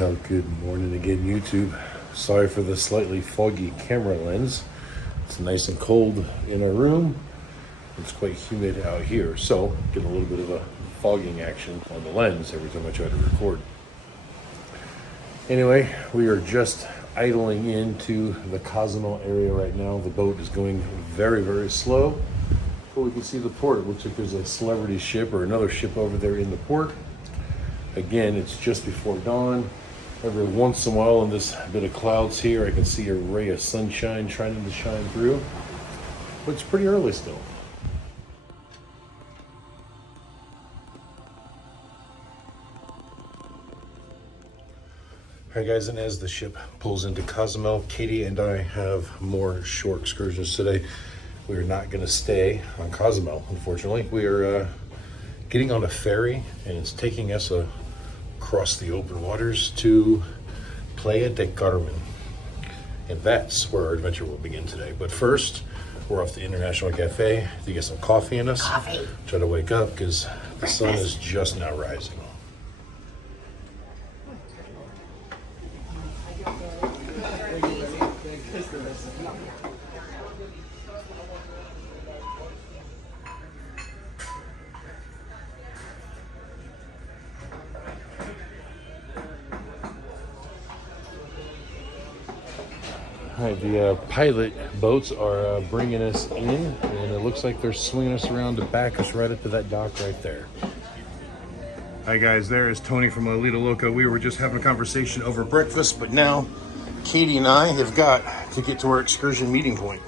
Well, good morning again, YouTube. Sorry for the slightly foggy camera lens. It's nice and cold in our room. It's quite humid out here, so get a little bit of a fogging action on the lens every time I try to record. Anyway, we are just idling into the Cozumel area right now. The boat is going very, very slow, but we can see the port. It looks like there's a celebrity ship or another ship over there in the port. Again, it's just before dawn. Every once in a while in this bit of clouds here, I can see a ray of sunshine trying to shine through, but it's pretty early still. All right, guys, and as the ship pulls into Cozumel, Katie and I have more shore excursions today. We are not going to stay on Cozumel, unfortunately. We are getting on a ferry, and it's taking us across the open waters to Playa de Carmen. And that's where our adventure will begin today. But first, we're off to International Cafe to get some coffee in us. Try to wake up because the sun is just now rising. All right, the pilot boats are bringing us in, and it looks like they're swinging us around to back us right up to that dock right there. Hi guys, there is Tony from Alita Loca. We were just having a conversation over breakfast, but now Katie and I have got to get to our excursion meeting point.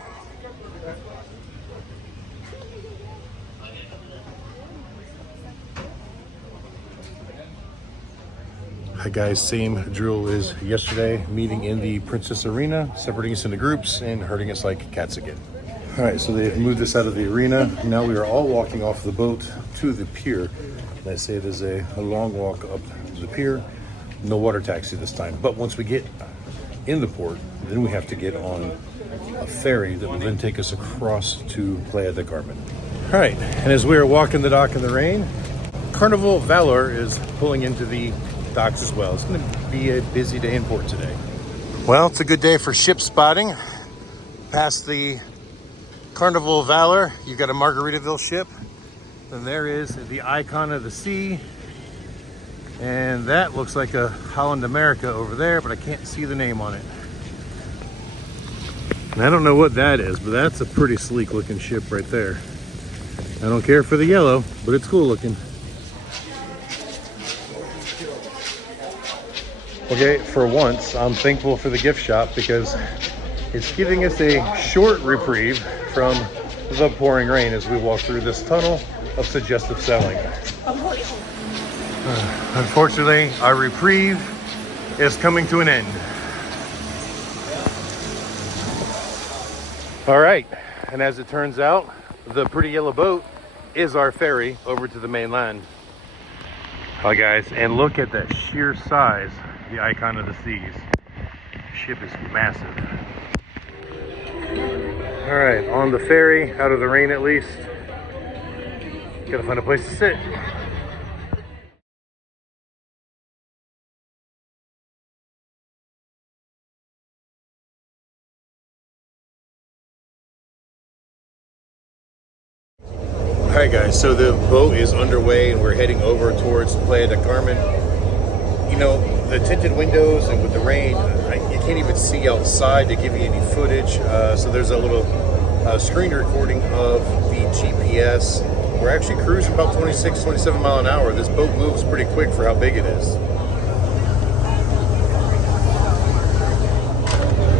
Hi guys, same drill as yesterday, meeting in the Princess Arena, separating us into groups and herding us like cats again. All right, so they've moved us out of the arena. Now we are all walking off the boat to the pier. And I say it is a long walk up to the pier. No water taxi this time. But once we get in the port, then we have to get on a ferry that will then take us across to Playa de Carmen. All right, and as we are walking the dock in the rain, Carnival Valor is pulling into the docks as well. It's going to be a busy day in port today. Well, it's a good day for ship spotting. Past the Carnival Valor, you've got a Margaritaville ship. Then there is the Icon of the Sea. And that looks like a Holland America over there, but I can't see the name on it. And I don't know what that is, but that's a pretty sleek looking ship right there. I don't care for the yellow, but it's cool looking. Okay, for once, I'm thankful for the gift shop because it's giving us a short reprieve from the pouring rain as we walk through this tunnel of suggestive sailing. Unfortunately, our reprieve is coming to an end. All right, and as it turns out, the pretty yellow boat is our ferry over to the mainland. Hi guys, and look at that sheer size. The Icon of the Seas. Ship is massive. All right, on the ferry, out of the rain at least. Gotta find a place to sit. All right, guys, so the boat is underway and we're heading over towards Playa de Carmen. You know, the tinted windows and with the rain, you can't even see outside to give you any footage. So there's a little screen recording of the GPS. We're actually cruising about 26, 27 mile an hour. This boat moves pretty quick for how big it is.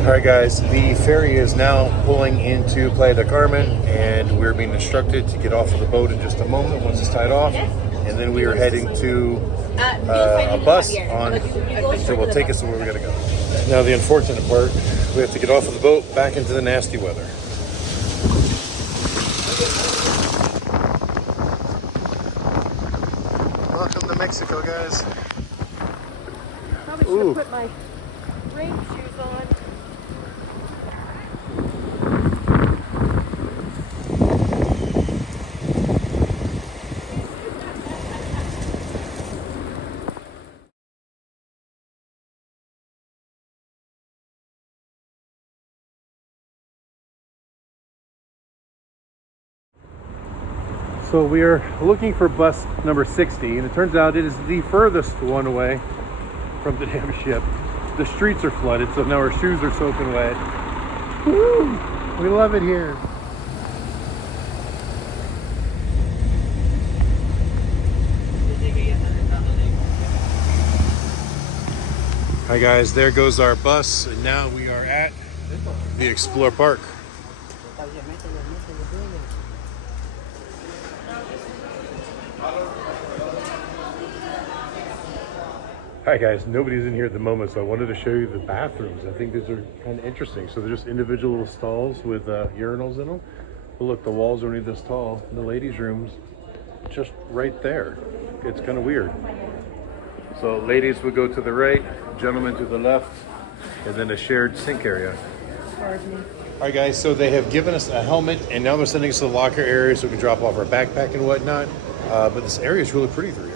All right, guys, the ferry is now pulling into Playa de Carmen, and we're being instructed to get off of the boat in just a moment once it's tied off. And then we are heading to a bus that will take us to where we gotta go. Now the unfortunate part, we have to get off of the boat back into the nasty weather. Welcome to Mexico, guys. Probably should have put my rain shoes on. So we are looking for bus number 60, and it turns out it is the furthest one away from the damn ship. The streets are flooded, so now our shoes are soaking wet. Woo! We love it here. Hi guys, there goes our bus, and now we are at the Xplore Park. Hi guys, nobody's in here at the moment, so I wanted to show you the bathrooms. I think these are kind of interesting. So they're just individual little stalls with urinals in them. But look, the walls are only this tall. The ladies' room's just right there. It's kind of weird. So ladies would go to the right, gentlemen to the left, and then a shared sink area. Pardon me. All right guys, so they have given us a helmet, and now they're sending us to the locker area so we can drop off our backpack and whatnot. But this area is really pretty through here.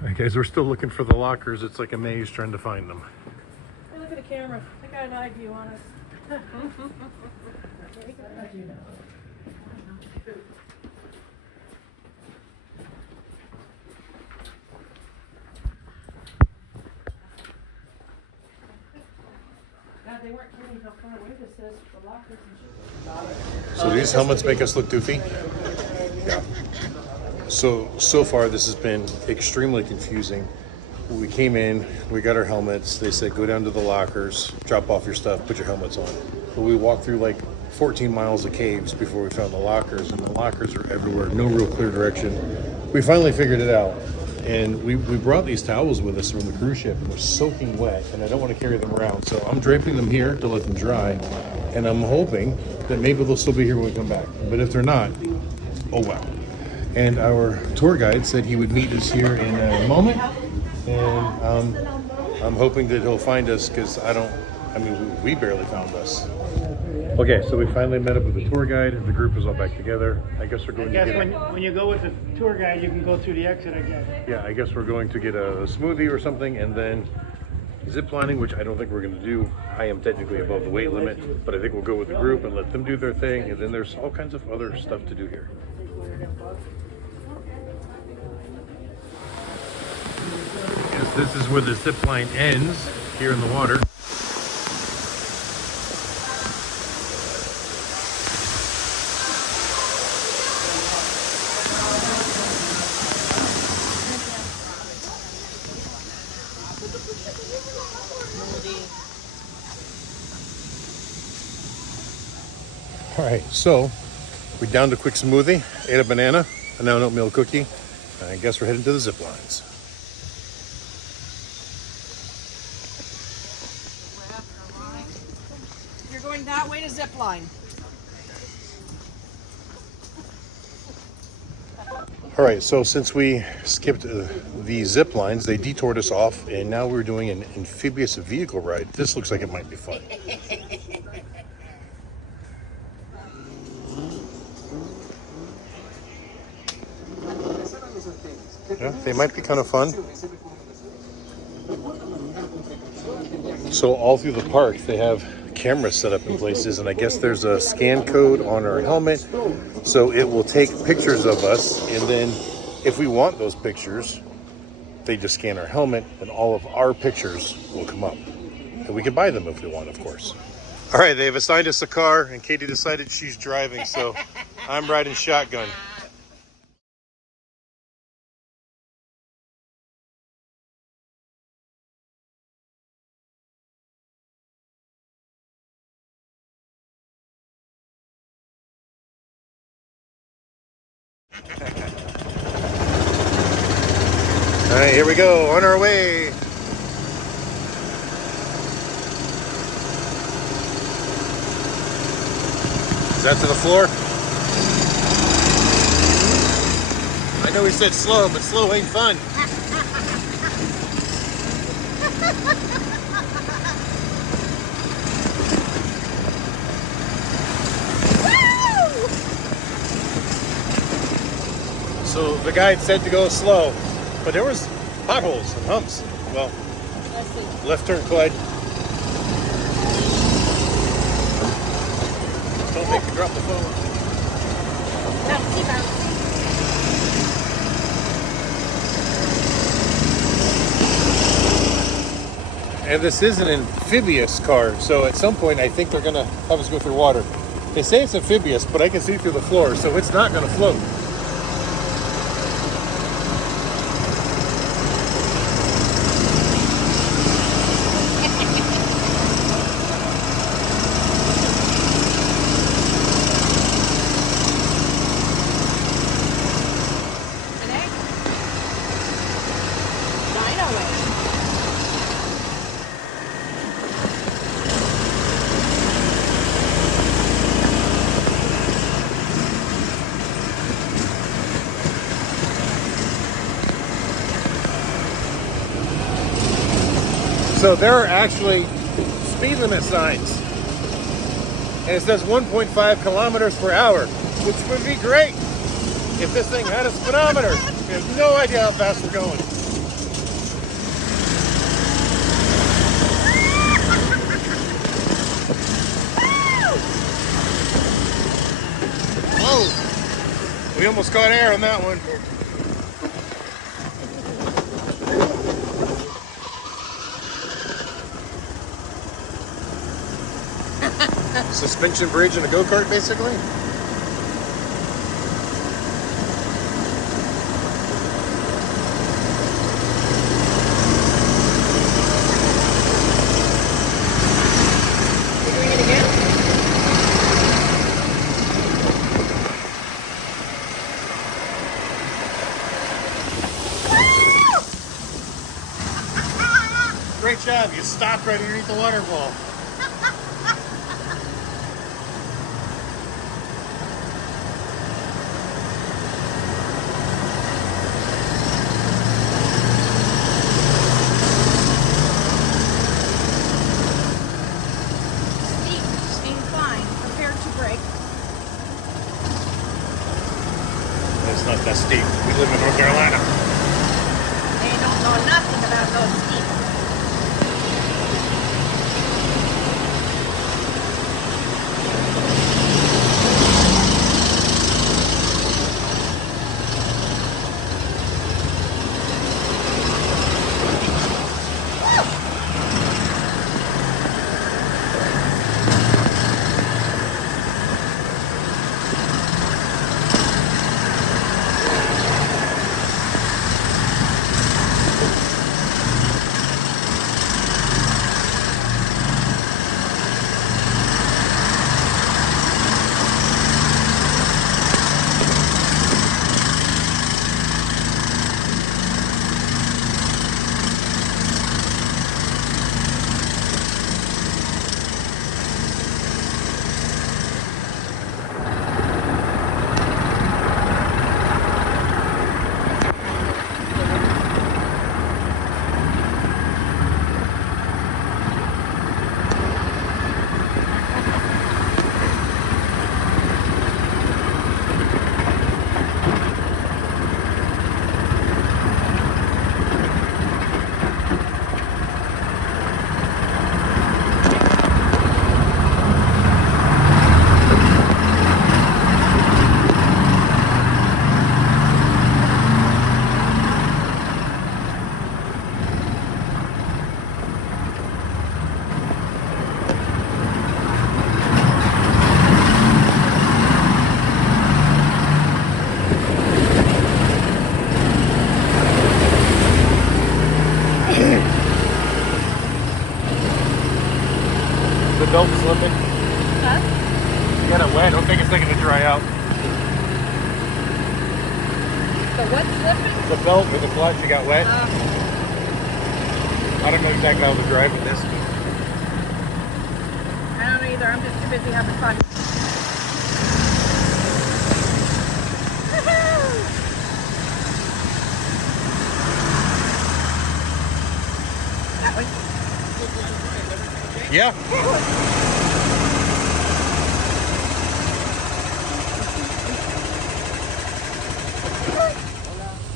Alright guys, we're still looking for the lockers. It's like a maze trying to find them. Hey, look at the camera. I got an eye view on us. God, they weren't kidding how far away this is. The lockers and shit. So these helmets make us look goofy? Yeah. So far this has been extremely confusing. We came in, we got our helmets. They said go down to the lockers, drop off your stuff, put your helmets on. But we walked through like 14 miles of caves before we found the lockers, and the lockers are everywhere, no real clear direction. We finally figured it out. And we brought these towels with us from the cruise ship, and they're soaking wet, and I don't want to carry them around. So I'm draping them here to let them dry, and I'm hoping that maybe they'll still be here when we come back. But if they're not, oh well. And our tour guide said he would meet us here in a moment, and I'm hoping that he'll find us, because we barely found us. Okay, so we finally met up with the tour guide. The group is all back together. I guess we're going to get when you go with the tour guide, you can go through the exit, I guess. Yeah, I guess we're going to get a smoothie or something, and then zip lining, which I don't think we're going to do. I am technically above the weight limit, but I think we'll go with the group and let them do their thing, and then there's all kinds of other stuff to do here. Yes, this is where the zip line ends, here in the water. All right, so we downed a quick smoothie, ate a banana, and now an oatmeal cookie. I guess we're heading to the zip lines. You're going that way to zip line. All right, so since we skipped the zip lines, they detoured us off, and now we're doing an amphibious vehicle ride. This looks like it might be fun. Yeah, they might be kind of fun. So all through the park, they have cameras set up in places, and I guess there's a scan code on our helmet, so it will take pictures of us, and then if we want those pictures, they just scan our helmet, and all of our pictures will come up. And we can buy them if we want, of course. All right, they've assigned us a car, and Katie decided she's driving, so I'm riding shotgun. All right, here we go, on our way. Is that to the floor? I know we said slow, but slow ain't fun. So the guide said to go slow, but there was potholes and humps. Well, Let's see. left turn, Clyde. Don't make me drop the phone. Bouncy, bouncy. And this is an amphibious car, so at some point I think they're gonna have us go through water. They say it's amphibious, but I can see through the floor, so it's not gonna float. Today? Dino way. So there are actually speed limit signs. And it says 1.5 kilometers per hour, which would be great if this thing had a speedometer. We have no idea how fast we're going. Whoa! We almost caught air on that one. Suspension bridge and a go-kart, basically. You doing it again? Great job, you stopped right underneath the waterfall. Steep incline. Prepare to brake. It's not that steep. We live in North Carolina. They don't know nothing about those steep. The belt slipping. Huh? You got it wet. I don't think it's taking to dry out. The what slipping? The belt or the clutch, you got wet. Uh, I don't know exactly how to drive with this. I don't know either. I'm just too busy having fun. That way. Yeah.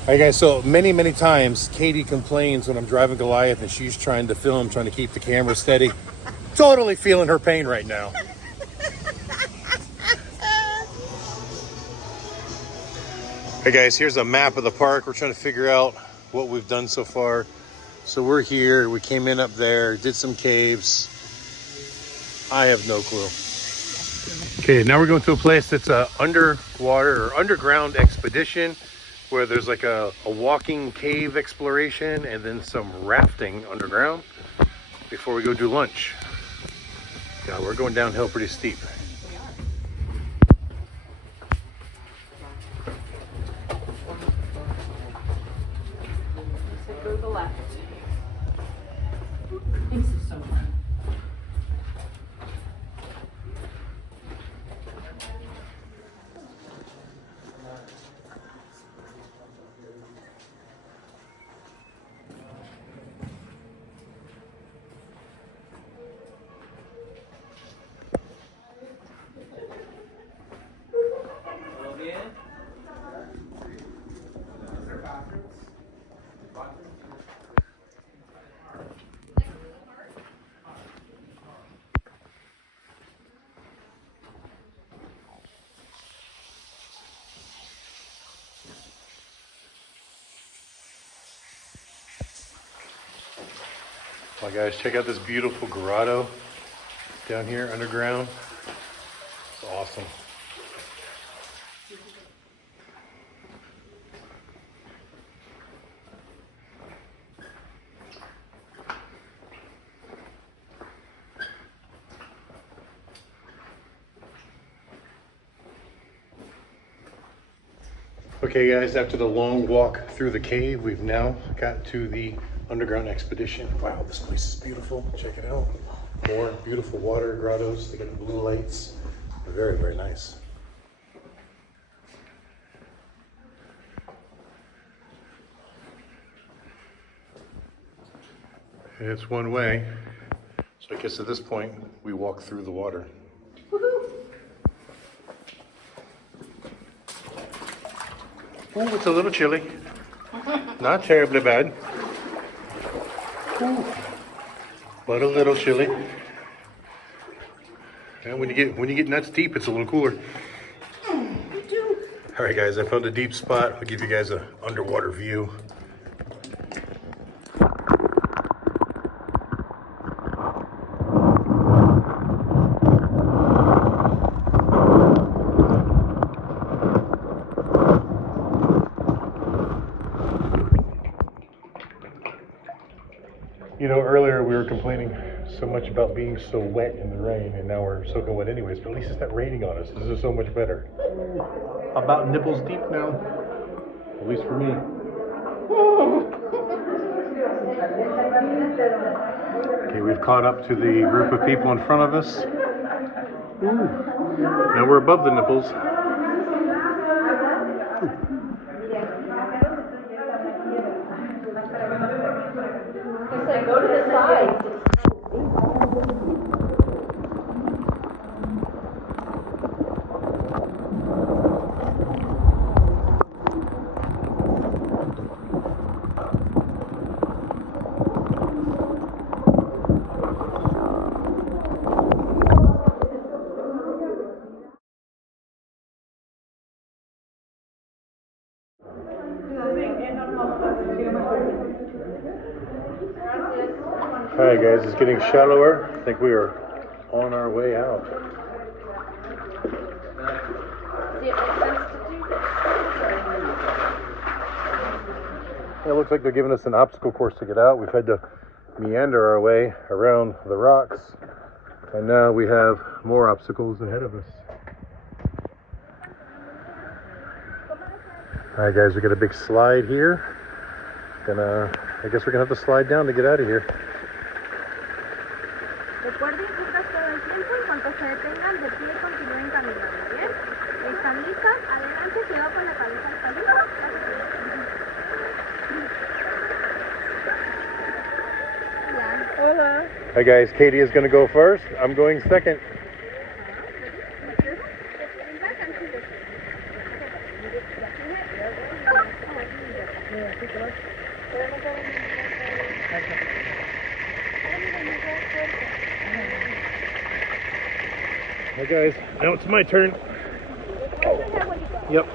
All right, guys, so many times Katie complains when I'm driving Goliath and she's trying to film, trying to keep the camera steady. Totally feeling her pain right now. Hey guys, here's a map of the park. We're trying to figure out what we've done so far. So we're here, we came in up there, did some caves. I have no clue. Okay, now we're going to a place that's a underwater or underground expedition where there's like a walking cave exploration and then some rafting underground before we go do lunch. Yeah, we're going downhill pretty steep. So go to the left. This is so fun. Well, guys, check out this beautiful grotto down here underground. It's awesome. Okay guys, after the long walk through the cave, we've now got to the underground expedition. Wow, this place is beautiful. Check it out. More beautiful water grottos. They got the blue lights. Very nice. It's one way. So I guess at this point, we walk through the water. Oh, it's a little chilly. Not terribly bad. Ooh, but a little chilly. And when you get nuts deep, it's a little cooler. All right, guys, I found a deep spot. I'll give you guys an underwater view. You know, earlier we were complaining so much about being so wet in the rain, and now we're soaking wet anyways, but at least it's not raining on us. This is so much better. About nipples deep now, at least for me. Okay, we've caught up to the group of people in front of us. Ooh. Now we're above the nipples. Go to the side. All right, guys, it's getting shallower. I think we are on our way out. It looks like they're giving us an obstacle course to get out. We've had to meander our way around the rocks, and now we have more obstacles ahead of us. All right, guys, we got a big slide here. I guess we're gonna have to slide down to get out of here. Recuerden chicas todo el tiempo, en cuanto se detengan de pie continúen caminando, ¿bien? ¿Están listas? Adelante, lleva con la cabeza al camino. Hola. Hi guys, Katie is gonna go first. I'm going second. Pero no sabemos si Hey guys, now it's my turn. Yep.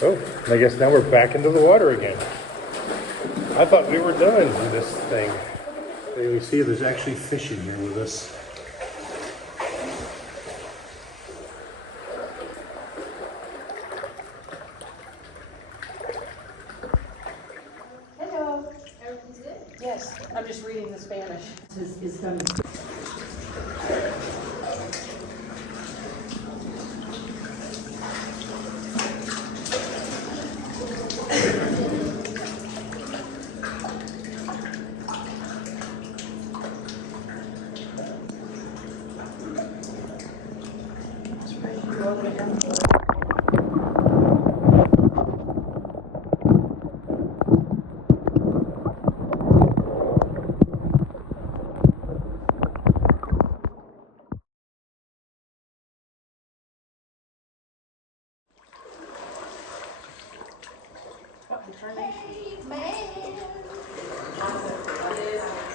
Oh, I guess now we're back into the water again. I thought we were done with this thing. And you see there's actually fish in here with us. Hello. Everything's good? Yes, I'm just reading the Spanish. Is done.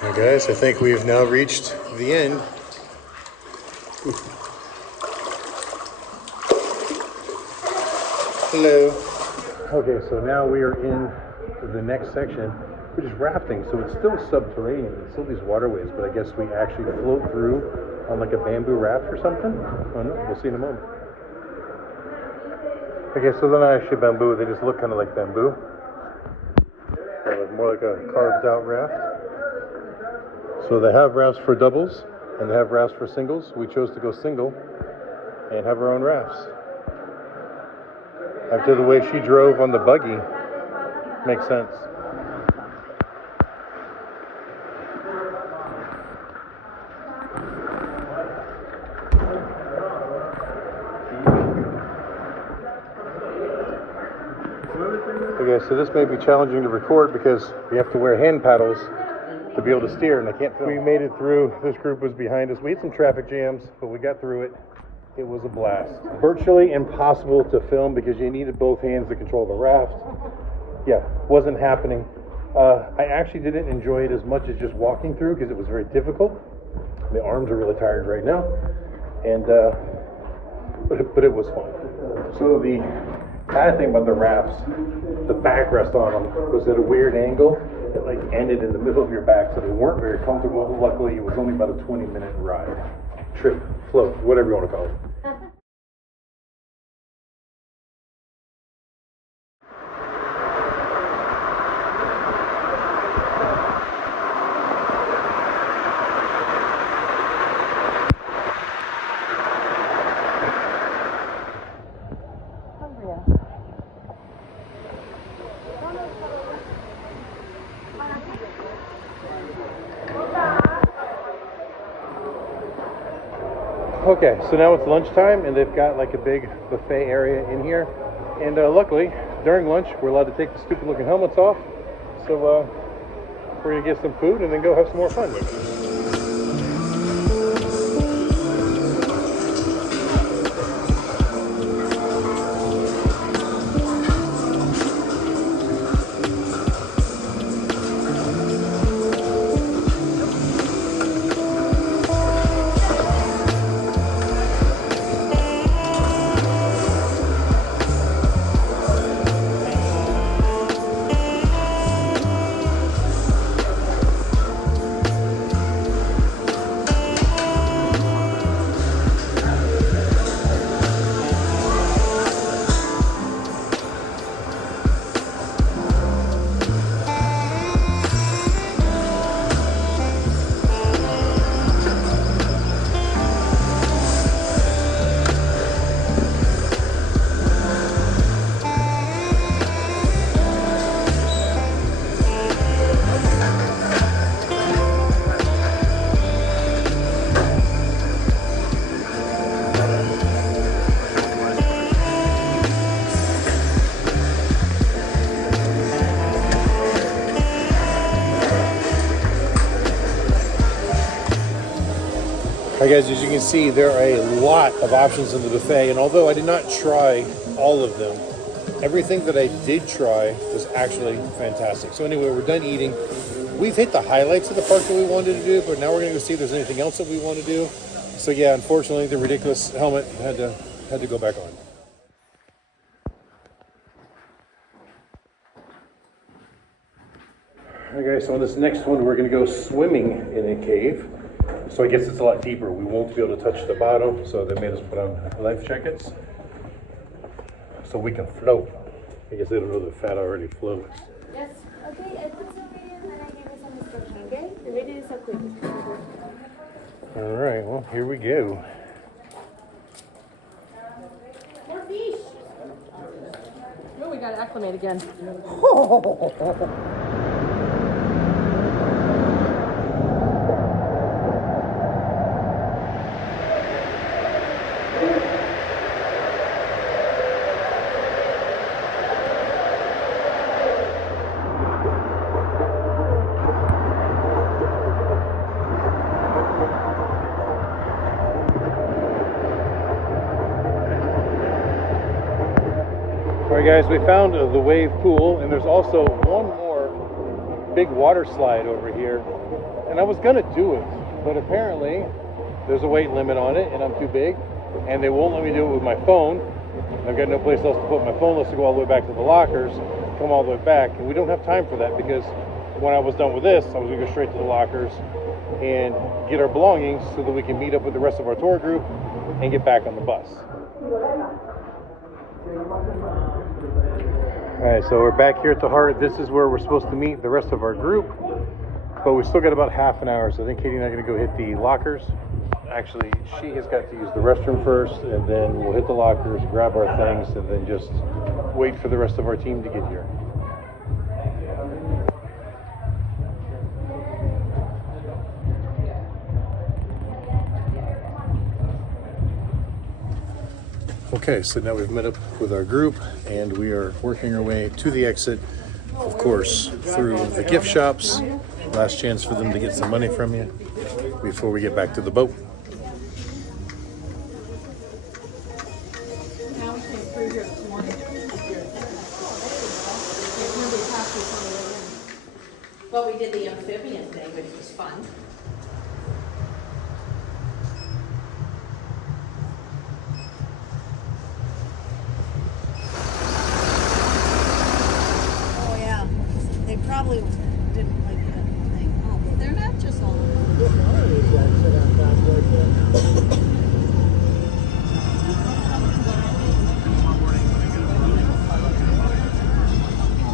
Hey guys, I think we've now reached the end. Hello. Okay, so now we are in the next section, which is rafting. So it's still subterranean, it's still these waterways, but I guess we actually float through on like a bamboo raft or something. I don't know, we'll see in a moment. Okay, so they're not actually bamboo, they just look kind of like bamboo. They look more like a carved out raft. So they have rafts for doubles and they have rafts for singles. We chose to go single and have our own rafts. After the way she drove on the buggy, makes sense. Okay, so this may be challenging to record because we have to wear hand paddles to be able to steer, and I can't film. We made it through. This group was behind us. We had some traffic jams, but we got through it. It was a blast. Virtually impossible to film because you needed both hands to control the raft. Yeah, wasn't happening. I actually didn't enjoy it as much as just walking through because it was very difficult. My arms are really tired right now, and but it was fun. So the bad thing about the rafts, the backrest on them was at a weird angle. It like ended in the middle of your back, so they weren't very comfortable. Luckily, it was only about a 20-minute ride, trip, float, whatever you want to call it. Okay, so now it's lunchtime and they've got like a big buffet area in here. And luckily, during lunch, we're allowed to take the stupid looking helmets off. So we're gonna get some food and then go have some more fun. All right, guys, as you can see, there are a lot of options in the buffet, and although I did not try all of them, everything that I did try was actually fantastic. So anyway, we're done eating. We've hit the highlights of the park that we wanted to do, but now we're going to go see if there's anything else that we want to do. So yeah, unfortunately, the ridiculous helmet had to go back on. All right, guys, so on this next one, we're going to go swimming in a cave. So I guess it's a lot deeper. We won't be able to touch the bottom, so they made us put on life jackets so we can float. I guess they don't know that Fat already floats. Yes. Okay, I put some video and then I give you some instruction, okay? The video is so quick. All right, well, here we go. More fish. Oh, we got to acclimate again. All right, guys, we found the wave pool, and there's also one more big water slide over here. And I was gonna do it, but apparently there's a weight limit on it, and I'm too big, and they won't let me do it with my phone. I've got no place else to put my phone unless to go all the way back to the lockers, come all the way back, and we don't have time for that because when I was done with this, I was gonna go straight to the lockers and get our belongings so that we can meet up with the rest of our tour group and get back on the bus. All right, so we're back here at the heart. This is where we're supposed to meet the rest of our group, but we still got about half an hour. So I think Katie and I are gonna go hit the lockers. Actually, she has got to use the restroom first, and then we'll hit the lockers, grab our things, and then just wait for the rest of our team to get here. Okay, so now we've met up with our group and we are working our way to the exit, of course, through the gift shops. Last chance for them to get some money from you before we get back to the boat. Well, we did the amphibian thing, but it was fun. Oh, yeah. They probably didn't like that thing. Oh, but they're not just all.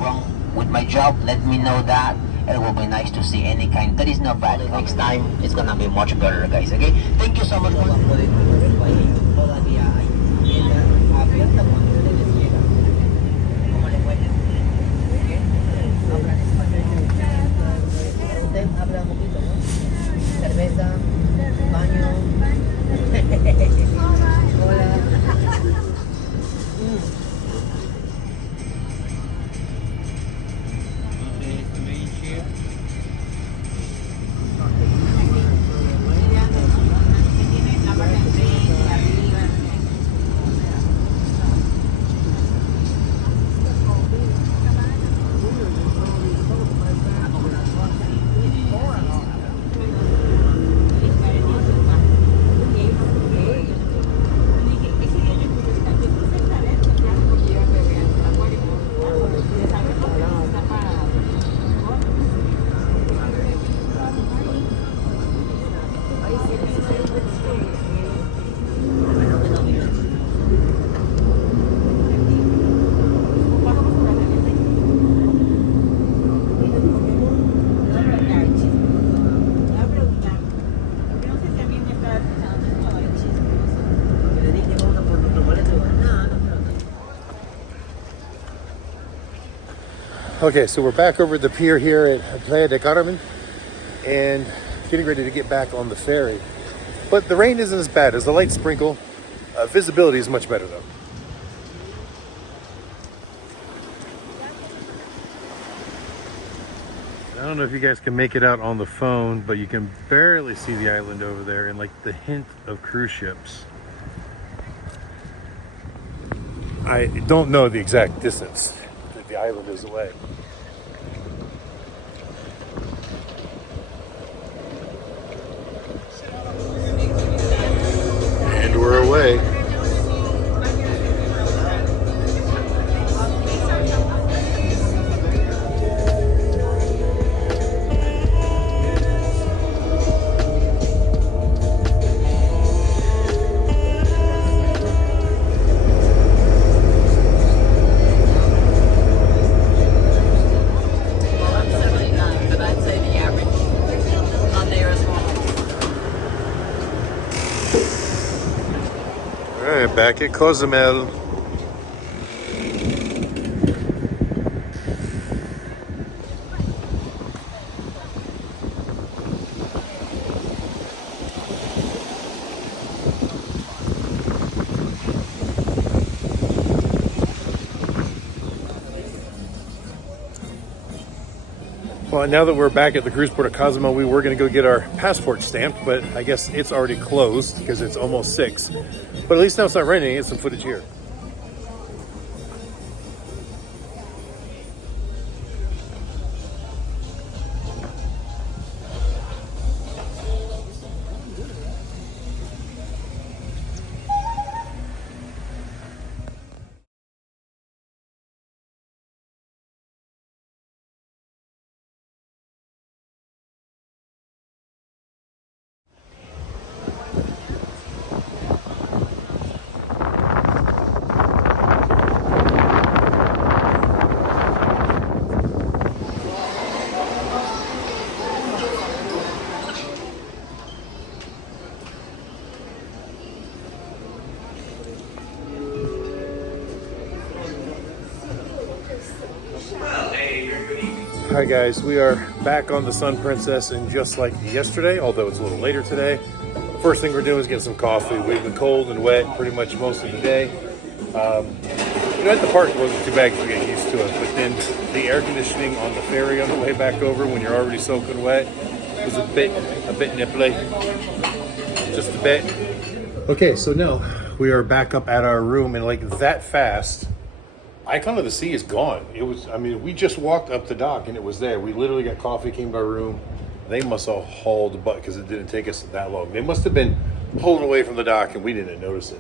Wrong with my job, let me know that. It will be nice to see any kind. There is no bad. Next time, it's gonna be much better, guys. Okay? Thank you so much. Okay, so we're back over at the pier here at Playa de Carmen and getting ready to get back on the ferry. But the rain isn't as bad. There's a light sprinkle. Visibility is much better though. I don't know if you guys can make it out on the phone, but you can barely see the island over there and like the hint of cruise ships. I don't know the exact distance that the island is away. And we're away. Back at Cozumel. Well, now that we're back at the cruise port of Cozumel, we were going to go get our passport stamped, but I guess it's already closed because it's almost 6. But at least now it's not raining. It's some footage here. Hi guys, we are back on the Sun Princess, and just like yesterday, although it's a little later today, first thing we're doing is getting some coffee. We've been cold and wet pretty much most of the day. At the park it wasn't too bad because we get used to it, but then the air conditioning on the ferry on the way back over when you're already soaking wet was a bit nipply, just a bit. Okay, so now we are back up at our room, and like that fast, Icon of the Sea is gone. It was, I mean, we just walked up the dock and it was there. We literally got coffee, came to our room. They must have hauled butt because it didn't take us that long. They must have been pulling away from the dock and we didn't notice it.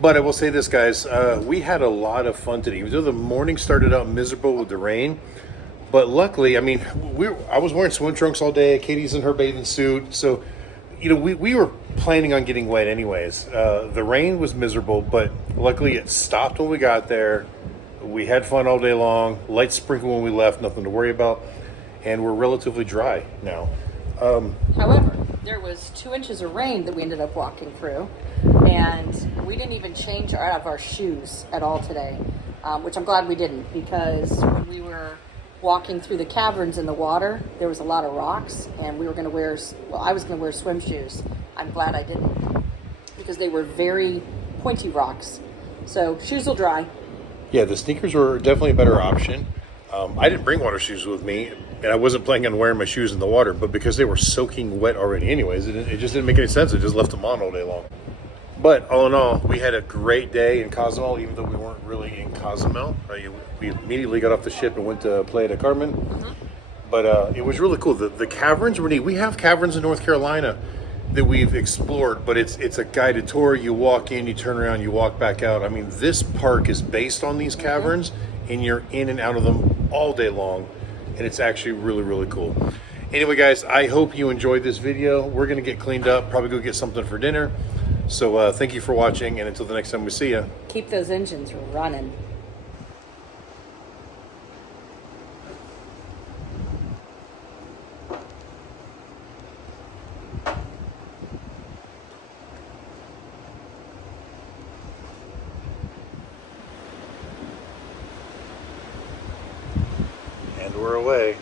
But I will say this, guys, we had a lot of fun today. Even though the morning started out miserable with the rain, but luckily, I mean, I was wearing swim trunks all day. Katie's in her bathing suit. So, we were planning on getting wet anyways. The rain was miserable, but luckily it stopped when we got there. We had fun all day long. Light sprinkle when we left, nothing to worry about. And we're relatively dry now. However, there was 2 inches of rain that we ended up walking through, and we didn't even change out of our shoes at all today, which I'm glad we didn't, because when we were walking through the caverns in the water, there was a lot of rocks, and we were going to wear, well, I was going to wear swim shoes. I'm glad I didn't, because they were very pointy rocks. So shoes will dry. Yeah, the sneakers were definitely a better option. I didn't bring water shoes with me, and I wasn't planning on wearing my shoes in the water, but because they were soaking wet already anyways, it just didn't make any sense. I just left them on all day long. But all in all, we had a great day in Cozumel, even though we weren't really in Cozumel. We immediately got off the ship and went to Playa de Carmen. But it was really cool. The caverns were neat. We have caverns in North Carolina that we've explored, but it's a guided tour. You walk in, you turn around, you walk back out. I mean, this park is based on these caverns, and you're in and out of them all day long, and it's actually really, really cool. Anyway, guys, I hope you enjoyed this video. We're gonna get cleaned up, probably go get something for dinner. So thank you for watching, and until the next time we see you. Keep those engines running. And we're away.